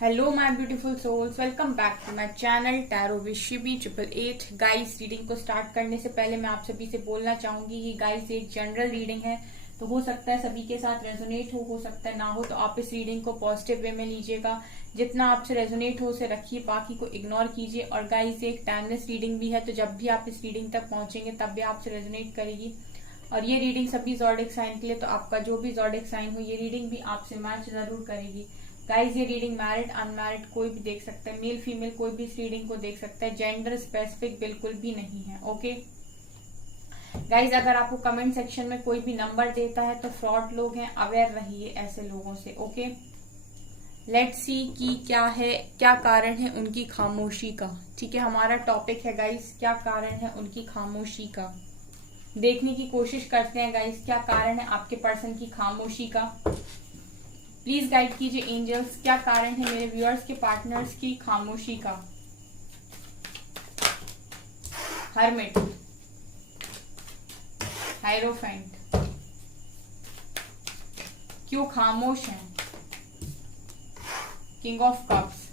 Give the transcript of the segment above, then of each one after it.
Hello my beautiful souls, welcome back to my channel tarot with Shibi 888। Guys, reading को start करने से पहले मैं आप सभी से बोलना चाहूंगी कि गाइस एक जनरल रीडिंग है, तो हो सकता है सभी के साथ रेजोनेट हो सकता है ना हो। तो आप इस रीडिंग को पॉजिटिव वे में लीजिएगा, जितना आपसे रेजोनेट हो उसे रखिए, बाकी को इग्नोर कीजिए। और गाइस एक टाइमलेस रीडिंग भी है, तो जब भी आप इस रीडिंग तक पहुंचेंगे तब भी आपसे रेजोनेट करेगी। और ये रीडिंग सभी ज़ोडिक साइन के लिए, तो आपका जो भी ज़ोडिक साइन हो ये रीडिंग भी आपसे मैच जरूर करेगी। गाइज ये रीडिंग मैरिड अनमैरिड कोई भी देख सकता है, मेल फीमेल कोई भी इस रीडिंग को देख सकता है, जेंडर स्पेसिफिक बिल्कुल भी नहीं है। ओके गाइज, अगर आपको कमेंट सेक्शन में कोई भी नंबर देता है तो फ्रॉड लोग हैं, अवेयर रहिए ऐसे लोगों से। ओके, लेट्स सी कि क्या है, क्या कारण है उनकी खामोशी का। ठीक है, हमारा टॉपिक है गाइज, क्या कारण है उनकी खामोशी का। देखने की कोशिश करते हैं गाइज, क्या कारण है आपके पर्सन की खामोशी का। प्लीज गाइड कीजिए एंजल्स, क्या कारण है मेरे व्यूअर्स के पार्टनर्स की खामोशी का। हर्मिट, हायरोफेंट, क्यों खामोश हैं। King of cups,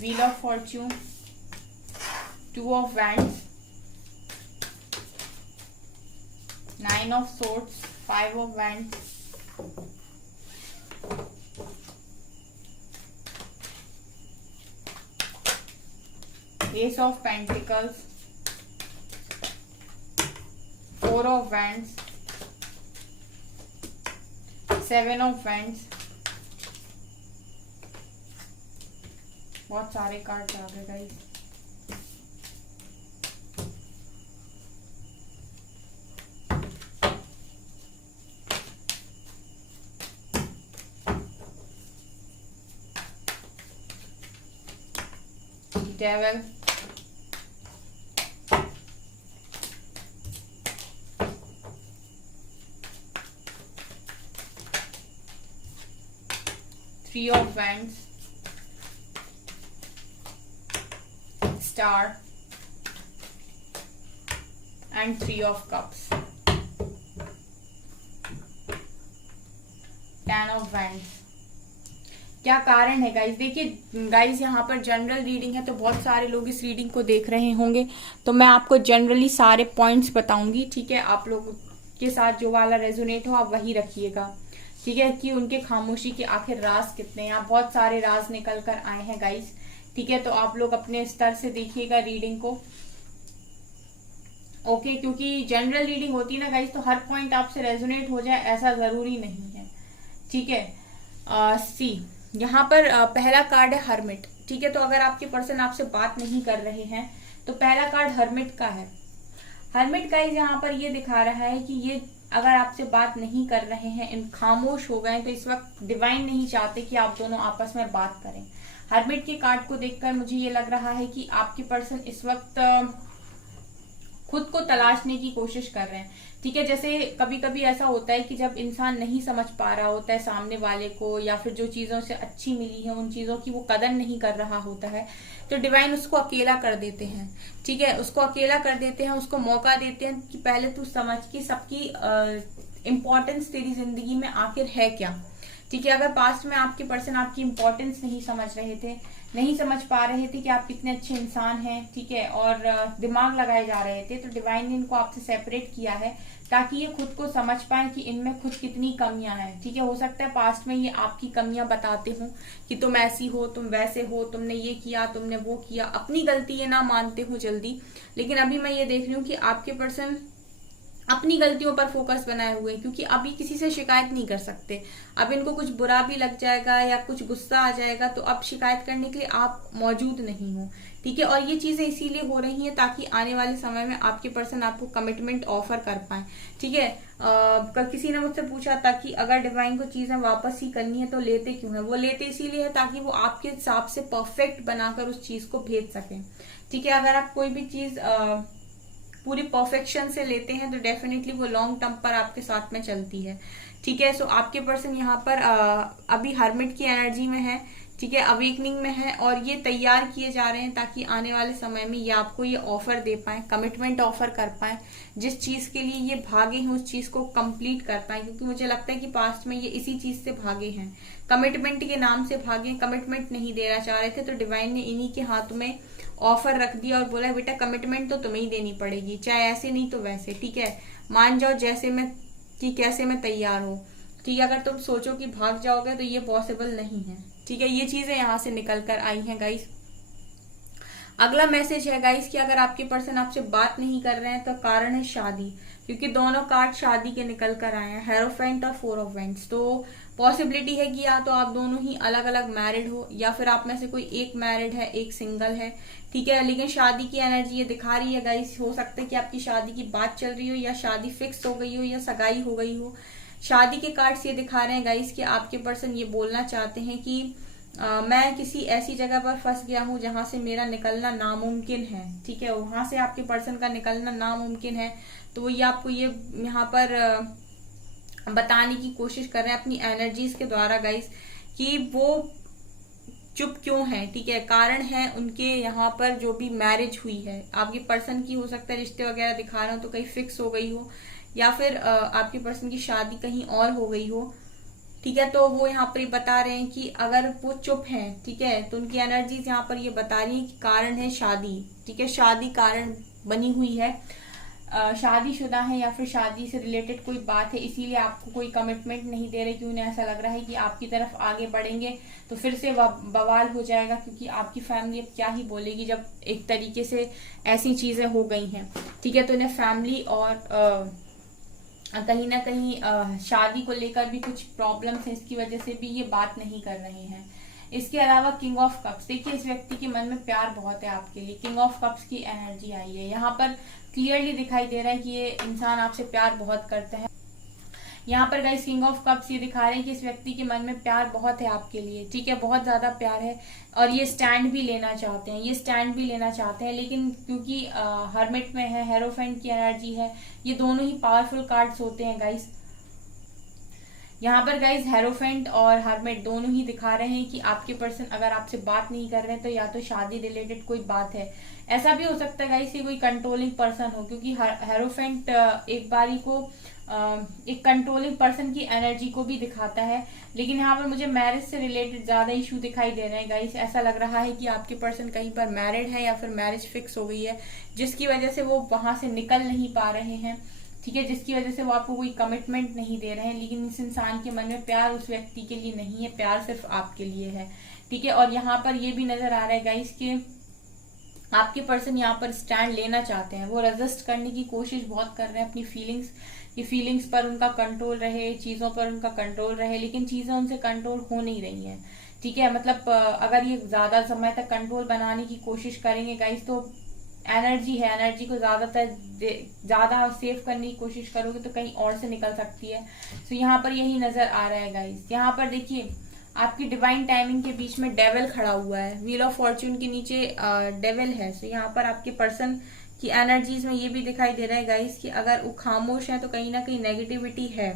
wheel of Fortune, two of wands, nine of swords, five of wands, S of pentacles, four of wands, seven of wands. बहुत सारे कार्ड आ गए guys. Devil, Three of Wands, Star, and Three of Cups, Ten of Wands। क्या कारण है guys. देखिए guys, यहाँ पर general reading है तो बहुत सारे लोग इस रीडिंग को देख रहे होंगे, तो मैं आपको जनरली सारे पॉइंट्स बताऊंगी। ठीक है, आप लोगों के साथ जो वाला रेजोनेट हो आप वही रखिएगा। ठीक है, कि उनके खामोशी के आखिर राज कितने हैं। यहाँ बहुत सारे राज निकल कर आए हैं गाइज। ठीक है, तो आप लोग अपने स्तर से देखिएगा रीडिंग को। ओके, क्योंकि जनरल रीडिंग होती है ना गाइज, तो हर पॉइंट आपसे रेजोनेट हो जाए ऐसा जरूरी नहीं है। ठीक है, सी यहाँ पर पहला कार्ड है हर्मिट। ठीक है, तो अगर आपके पर्सन आपसे बात नहीं कर रहे हैं तो पहला कार्ड हर्मिट का है। हर्मिट गाइस यहाँ पर ये दिखा रहा है कि ये अगर आपसे बात नहीं कर रहे हैं, इन खामोश हो गए, तो इस वक्त डिवाइन नहीं चाहते कि आप दोनों आपस में बात करें। हर्मिट के कार्ड को देखकर मुझे ये लग रहा है कि आपके पर्सन इस वक्त खुद को तलाशने की कोशिश कर रहे हैं। ठीक है, जैसे कभी कभी ऐसा होता है कि जब इंसान नहीं समझ पा रहा होता है सामने वाले को, या फिर जो चीजों से अच्छी मिली है उन चीजों की वो कदर नहीं कर रहा होता है, तो डिवाइन उसको अकेला कर देते हैं। ठीक है, उसको अकेला कर देते हैं, उसको मौका देते हैं कि पहले तू समझ कि सबकी इम्पोर्टेंस तेरी जिंदगी में आखिर है क्या। ठीक है, अगर पास्ट में आपके पर्सन आपकी इम्पोर्टेंस नहीं समझ रहे थे, नहीं समझ पा रहे थे कि आप कितने अच्छे इंसान हैं, ठीक है, और दिमाग लगाए जा रहे थे, तो डिवाइन ने इनको आपसे सेपरेट किया है ताकि ये खुद को समझ पाए कि इनमें खुद कितनी कमियां हैं। ठीक है, हो सकता है पास्ट में ये आपकी कमियां बताते हो कि तुम ऐसी हो, तुम वैसे हो, तुमने ये किया, तुमने वो किया, अपनी गलती ये ना मानते हो जल्दी। लेकिन अभी मैं ये देख रही हूँ कि आपके पर्सन अपनी गलतियों पर फोकस बनाए हुए, क्योंकि अभी किसी से शिकायत नहीं कर सकते। अब इनको कुछ बुरा भी लग जाएगा या कुछ गुस्सा आ जाएगा तो अब शिकायत करने के लिए आप मौजूद नहीं हो। ठीक है, और ये चीजें इसीलिए हो रही हैं ताकि आने वाले समय में आपके पर्सन आपको कमिटमेंट ऑफर कर पाए। ठीक है, किसी ने मुझसे पूछा था कि अगर डिवाइन को चीजें वापस ही करनी है तो लेते क्यों है। वो लेते इसीलिए है ताकि वो आपके हिसाब से परफेक्ट बनाकर उस चीज को भेज सके। ठीक है, अगर आप कोई भी चीज पूरी परफेक्शन से लेते हैं तो डेफिनेटली वो लॉन्ग टर्म पर आपके साथ में चलती है। ठीक है, सो आपके पर्सन यहाँ पर अभी हर्मिट की एनर्जी में है। ठीक है, अवेकनिंग में है और ये तैयार किए जा रहे हैं ताकि आने वाले समय में ये आपको ये ऑफर दे पाए, कमिटमेंट ऑफर कर पाए, जिस चीज के लिए ये भागे हैं उस चीज को कंप्लीट कर पाए। क्योंकि मुझे लगता है कि पास्ट में ये इसी चीज से भागे हैं, कमिटमेंट के नाम से भागे, कमिटमेंट नहीं देना चाह रहे थे, तो डिवाइन ने इन्हीं के हाथ में ऑफर रख दिया और बोला बेटा कमिटमेंट तो तुम्हें ही देनी पड़ेगी, चाहे ऐसे नहीं तो वैसे, ठीक है, मान जाओ जैसे मैं कि कैसे मैं तैयार हूँ। ठीक है, अगर तुम सोचो कि भाग जाओगे तो ये पॉसिबल नहीं है। ठीक है, ये चीजें यहाँ से निकल कर आई हैं गाइस। अगला मैसेज है गाइस कि अगर आपके पर्सन आपसे बात नहीं कर रहे हैं तो कारण है शादी, क्योंकि दोनों कार्ड शादी के निकल कर आए हैं, हेरोफेंट और 4 ऑफ वेंट्स। तो पॉसिबिलिटी है कि या तो आप दोनों ही अलग अलग मैरिड हो या फिर आप में से कोई एक मैरिड है एक सिंगल है। ठीक है, लेकिन शादी की एनर्जी ये दिखा रही है गाइस। हो सकता है कि आपकी शादी की बात चल रही हो या शादी फिक्स हो गई हो या सगाई हो गई हो। शादी के कार्ड्स ये दिखा रहे हैं गाइस कि आपके पर्सन ये बोलना चाहते हैं कि मैं किसी ऐसी जगह पर फंस गया हूं जहां से मेरा निकलना नामुमकिन है। ठीक है, वहां से आपके पर्सन का निकलना नामुमकिन है। तो ये आपको ये यहाँ पर बताने की कोशिश कर रहे हैं अपनी एनर्जीज के द्वारा गाइस कि वो चुप क्यों है। ठीक है, कारण है उनके यहाँ पर जो भी मैरिज हुई है आपके पर्सन की, हो सकता है रिश्ते वगैरह दिखा रहे हो तो कहीं फिक्स हो गई हो या फिर आपके पर्सन की शादी कहीं और हो गई हो। ठीक है, तो वो यहाँ पर बता रहे हैं कि अगर वो चुप हैं, ठीक है, तो उनकी एनर्जीज यहाँ पर ये बता रही है कि कारण है शादी। ठीक है, शादी कारण बनी हुई है, शादीशुदा है या फिर शादी से रिलेटेड कोई बात है, इसीलिए आपको कोई कमिटमेंट नहीं दे रहे कि उन्हें ऐसा लग रहा है कि आपकी तरफ आगे बढ़ेंगे तो फिर से बवाल हो जाएगा। क्योंकि आपकी फैमिली अब क्या ही बोलेगी जब एक तरीके से ऐसी चीजें हो गई हैं। ठीक है, तो उन्हें फैमिली और कहीं ना कहीं शादी को लेकर भी कुछ प्रॉब्लम्स है, इसकी वजह से भी ये बात नहीं कर रहे हैं। इसके अलावा किंग ऑफ कप्स, देखिए इस व्यक्ति के मन में प्यार बहुत है आपके लिए, किंग ऑफ कप्स की एनर्जी आई है यहाँ पर, क्लियरली दिखाई दे रहा है कि ये इंसान आपसे प्यार बहुत करता है। यहाँ पर गाइस किंग ऑफ कप्स ये दिखा रहे हैं कि इस व्यक्ति के मन में प्यार बहुत है आपके लिए। ठीक है, बहुत ज्यादा प्यार है और ये स्टैंड भी लेना चाहते हैं, ये स्टैंड भी लेना चाहते हैं, लेकिन क्योंकि हर्मिट में है, हेरोफेंट की एनर्जी है, ये दोनों ही पावरफुल कार्ड्स होते हैं गाइस। यहाँ पर गाइज हेरोफेंट और हर्मिट दोनों ही दिखा रहे हैं कि आपके पर्सन अगर आपसे बात नहीं कर रहे हैं तो या तो शादी रिलेटेड कोई बात है। ऐसा भी हो सकता है गाइज कि कोई कंट्रोलिंग पर्सन हो, क्योंकि हेरोफेंट एक बारी को एक कंट्रोलिंग पर्सन की एनर्जी को भी दिखाता है। लेकिन यहाँ पर मुझे मैरिज से रिलेटेड ज्यादा इशू दिखाई दे रहे हैं गाइस। ऐसा लग रहा है कि आपके पर्सन कहीं पर मैरिड है या फिर मैरिज फिक्स हो गई है, जिसकी वजह से वो वहां से निकल नहीं पा रहे हैं। ठीक है, जिसकी वजह से वो आपको कोई कमिटमेंट नहीं दे रहे हैं। लेकिन इस इंसान के मन में प्यार उस व्यक्ति के लिए नहीं है, प्यार सिर्फ आपके लिए है। ठीक है, और यहाँ पर ये भी नजर आ रहा है गाइस कि आपके पर्सन यहाँ पर स्टैंड लेना चाहते हैं, वो रेजिस्ट करने की कोशिश बहुत कर रहे हैं अपनी फीलिंग्स, कि फीलिंग्स पर उनका कंट्रोल रहे, चीजों पर उनका कंट्रोल रहे, लेकिन चीजें उनसे कंट्रोल हो नहीं रही हैं। ठीक है, मतलब अगर ये ज्यादा समय तक कंट्रोल बनाने की कोशिश करेंगे गाइस तो एनर्जी है, एनर्जी को ज्यादा सेव करने की कोशिश करोगे तो कहीं और से निकल सकती है। तो यहाँ पर यही नजर आ रहा है गाइस। यहाँ पर देखिए आपकी डिवाइन टाइमिंग के बीच में डेविल खड़ा हुआ है, व्हील ऑफ फॉर्च्यून के नीचे डेविल है। तो यहाँ पर आपके पर्सन की एनर्जीज में ये भी दिखाई दे रहा है गाइस कि अगर वो खामोश है तो कहीं ना कहीं नेगेटिविटी है।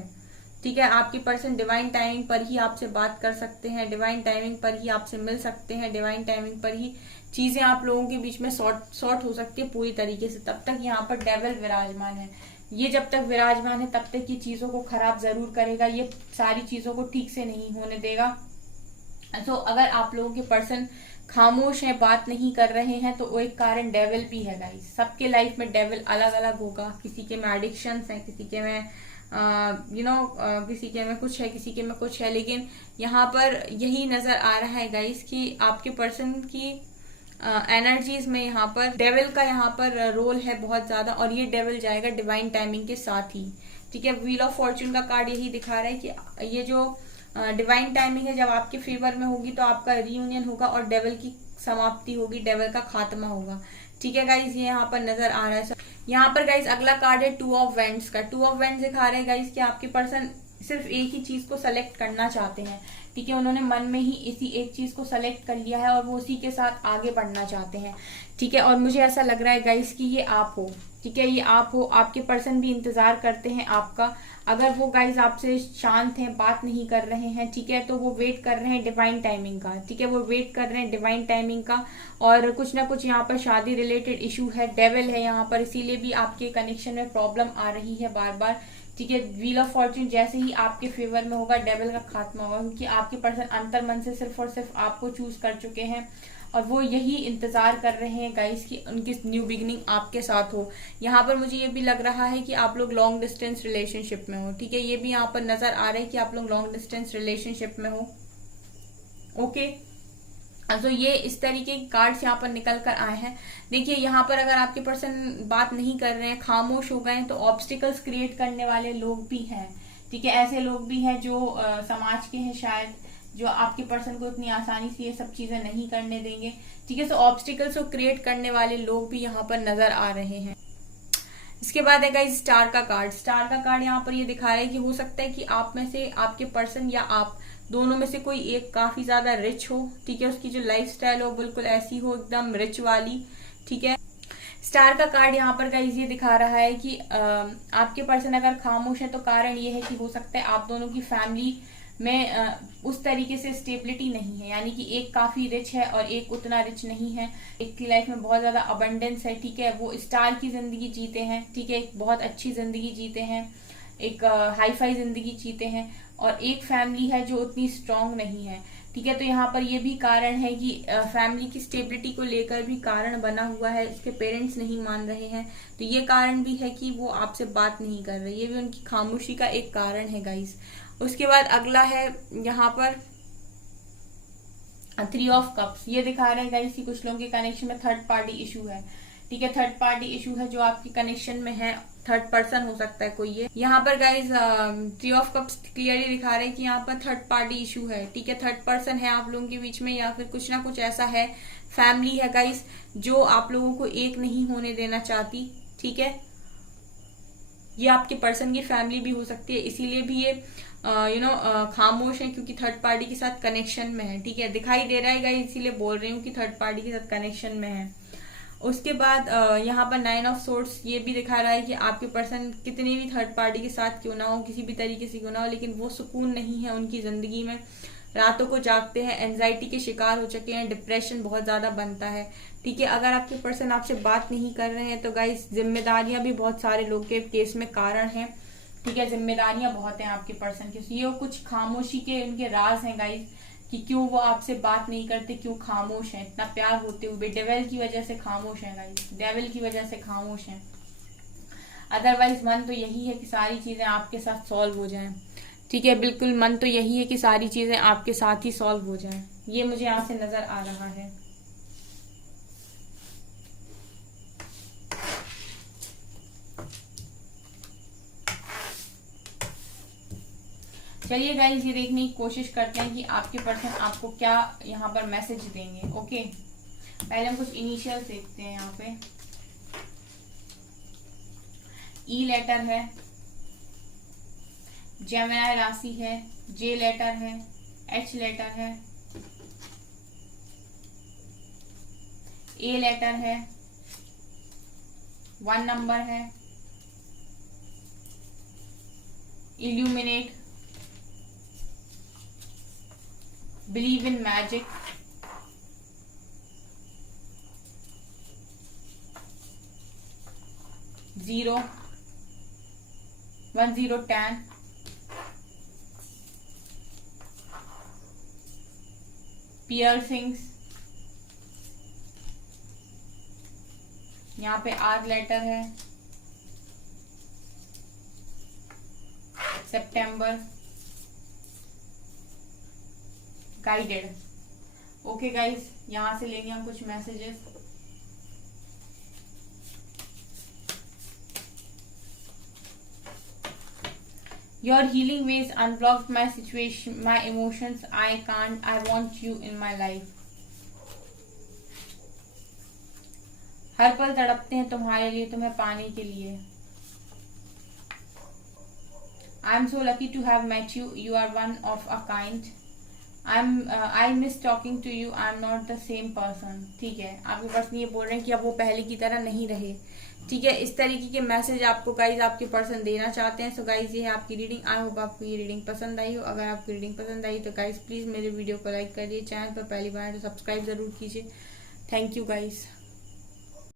ठीक है, आपके पर्सन डिवाइन टाइमिंग पर ही आपसे बात कर सकते हैं, डिवाइन टाइमिंग पर ही आपसे मिल सकते हैं, डिवाइन टाइमिंग पर ही चीजें आप लोगों के बीच में सॉर्ट हो सकती है पूरी तरीके से। तब तक यहाँ पर डेविल विराजमान है, ये जब तक विराजमान है तब तक ये चीजों को खराब जरूर करेगा, ये सारी चीजों को ठीक से नहीं होने देगा। तो अगर आप लोगों के पर्सन खामोश है, बात नहीं कर रहे हैं, तो वो एक कारण डेविल भी है गाइस। सबके लाइफ में डेविल अलग अलग होगा, किसी के में एडिक्शंस हैं, किसी के में किसी के में कुछ है, किसी के में कुछ है। लेकिन यहाँ पर यही नजर आ रहा है गाइस कि आपके पर्सन की एनर्जीज में यहाँ पर डेविल का यहाँ पर रोल है बहुत ज्यादा, और ये डेविल जाएगा डिवाइन टाइमिंग के साथ ही। ठीक है, व्हील ऑफ फॉर्च्यून का कार्ड यही दिखा रहा है कि ये जो डिवाइन टाइमिंग है जब आपके फेवर में होगी तो आपका रियूनियन होगा और डेविल की समाप्ति होगी, डेविल का खात्मा होगा। ठीक है गाइज, ये यहाँ पर नजर आ रहा है। यहाँ पर गाइज अगला कार्ड है 2 ऑफ वेंट्स का। 2 ऑफ वेंट्स दिखा रहे हैं गाइज कि आपके पर्सन सिर्फ एक ही चीज को सेलेक्ट करना चाहते हैं। ठीक है, उन्होंने मन में ही इसी एक चीज को सेलेक्ट कर लिया है और वो उसी के साथ आगे बढ़ना चाहते हैं। ठीक है, और मुझे ऐसा लग रहा है गाइज कि ये आप हो। ठीक है, ये आप हो, आपके पर्सन भी इंतजार करते हैं आपका। अगर वो गाइज आपसे शांत हैं, बात नहीं कर रहे हैं, ठीक है, तो वो वेट कर रहे हैं डिवाइन टाइमिंग का। ठीक है, वो वेट कर रहे हैं डिवाइन टाइमिंग का। और कुछ ना कुछ यहाँ पर शादी रिलेटेड इशू है, डेविल है यहाँ पर, इसीलिए भी आपके कनेक्शन में प्रॉब्लम आ रही है बार बार। ठीक है, व्हील ऑफ फॉर्च्यून जैसे ही आपके फेवर में होगा, डेविल का खात्मा होगा, क्योंकि आपके पर्सन अंतर मन से सिर्फ और सिर्फ आपको चूज कर चुके हैं और वो यही इंतजार कर रहे हैं गाइस कि उनकी न्यू बिगिनिंग आपके साथ हो। यहाँ पर मुझे ये भी लग रहा है कि आप लोग लॉन्ग डिस्टेंस रिलेशनशिप में हो। ठीक है, ये भी यहाँ पर नजर आ रहा है कि आप लोग लॉन्ग डिस्टेंस रिलेशनशिप में हो। ओके, तो ये इस तरीके के कार्ड्स यहाँ पर निकल कर आए हैं। देखिए, यहाँ पर अगर आपके पर्सन बात नहीं कर रहे हैं, खामोश हो गए, तो ऑब्स्टिकल्स क्रिएट करने वाले लोग भी हैं। ठीक है, ऐसे लोग भी हैं जो समाज के हैं शायद, जो आपके पर्सन को इतनी आसानी से ये सब चीजें नहीं करने देंगे। ठीक है, तो ऑब्स्टिकल्स को क्रिएट करने वाले लोग भी यहाँ पर नजर आ रहे हैं। इसके बाद है गाइस स्टार का कार्ड। स्टार का कार्ड यहाँ पर ये दिखा रहा है कि हो सकता है कि आप में से, आपके पर्सन या आप दोनों में से कोई एक काफी ज्यादा रिच हो। ठीक है, उसकी जो लाइफस्टाइल हो बिल्कुल ऐसी हो, एकदम रिच वाली। ठीक है, स्टार का कार्ड यहाँ पर गाइस ये दिखा रहा है कि आपके पर्सन अगर खामोश है तो कारण ये है कि हो सकता है आप दोनों की फैमिली में उस तरीके से स्टेबिलिटी नहीं है, यानी कि एक काफी रिच है और एक उतना रिच नहीं है। एक की लाइफ में बहुत ज्यादा अबंडेंस है। ठीक है, वो स्टार की जिंदगी जीते हैं। ठीक है, एक बहुत अच्छी जिंदगी जीते हैं, एक हाई फाई जिंदगी जीते हैं, और एक फैमिली है जो उतनी स्ट्रांग नहीं है। ठीक है, तो यहाँ पर ये भी कारण है कि फैमिली की स्टेबिलिटी को लेकर भी कारण बना हुआ है, इसके पेरेंट्स नहीं मान रहे हैं, तो ये कारण भी है कि वो आपसे बात नहीं कर रहे। ये भी उनकी खामोशी का एक कारण है गाइस। उसके बाद अगला है यहाँ पर 3 ऑफ कप्स। ये दिखा रहे हैं गाइस कि कुछ लोगों के कनेक्शन में थर्ड पार्टी इशू है। ठीक है, थर्ड पार्टी इशू है जो आपके कनेक्शन में है, थर्ड पर्सन हो सकता है कोई ये। यहाँ पर गाइज 3 ऑफ कप्स क्लियरली दिखा रहे हैं कि यहाँ पर थर्ड पार्टी इशू है। ठीक है, थर्ड पर्सन है आप लोगों के बीच में, या फिर कुछ ना कुछ ऐसा है, फैमिली है गाइज जो आप लोगों को एक नहीं होने देना चाहती। ठीक है, ये आपके पर्सन की फैमिली भी हो सकती है, इसीलिए भी ये खामोश है, क्योंकि थर्ड पार्टी के साथ कनेक्शन में है। ठीक है, दिखाई दे रहा है गाइस, इसीलिए बोल रही हूँ कि थर्ड पार्टी के साथ कनेक्शन में है। उसके बाद यहाँ पर 9 ऑफ सोर्ड्स ये भी दिखा रहा है कि आपके पर्सन कितनी भी थर्ड पार्टी के साथ क्यों ना हो, किसी भी तरीके से क्यों ना हो, लेकिन वो सुकून नहीं है उनकी जिंदगी में। रातों को जागते हैं, एंजाइटी के शिकार हो चुके हैं, डिप्रेशन बहुत ज्यादा बनता है। ठीक है, अगर आपके पर्सन आपसे बात नहीं कर रहे हैं तो गाइस जिम्मेदारियां भी बहुत सारे लोग के केस में कारण हैं। ठीक है, जिम्मेदारियां बहुत हैं आपके पर्सन की। ये कुछ खामोशी के उनके राज हैं गाइस, कि क्यों वो आपसे बात नहीं करते, क्यों खामोश हैं, इतना प्यार होते हुए। डेविल की वजह से खामोश हैं गाइस, डेविल की वजह से खामोश हैं। अदरवाइज मन तो यही है कि सारी चीजें आपके साथ सॉल्व हो जाएं। ठीक है, बिल्कुल मन तो यही है कि सारी चीजें आपके साथ ही सॉल्व हो जाएं। ये मुझे यहाँ से नजर आ रहा है। चलिए गाइस, ये देखने की कोशिश करते हैं कि आपके पर्सन आपको क्या यहाँ पर मैसेज देंगे। ओके, पहले हम कुछ इनिशियल देखते हैं। यहाँ पे ई लेटर है, जेमिनी राशि है, जे लेटर है, एच लेटर है, ए लेटर है, 1 नंबर है, illuminate, believe in magic, zero, 1 0 10, piercings, यहाँ पे आर लेटर है, सितंबर, गाइडेड। ओके गाइस, यहां से लेंगे हम कुछ messages. Your healing ways unblocked my situation, my emotions. I can't. I want you in my life. हर पल तड़पते हैं तुम्हारे लिए, तुम्हें पाने के लिए। I am so lucky to have met you. You are one of a kind. I miss talking to you. I am not the same person. ठीक है, आपके पास ये बोल रहे हैं कि अब वो पहले की तरह नहीं रहे। ठीक है, इस तरीके के मैसेज आपको गाइज आपके पर्सन देना चाहते हैं। सो गाइज ये है आपकी रीडिंग। आई होप आपको ये रीडिंग पसंद आई हो। अगर आपको रीडिंग पसंद आई तो गाइज प्लीज मेरे वीडियो को लाइक करिए, चैनल पर पहली बार तो सब्सक्राइब जरूर कीजिए। Thank you guys.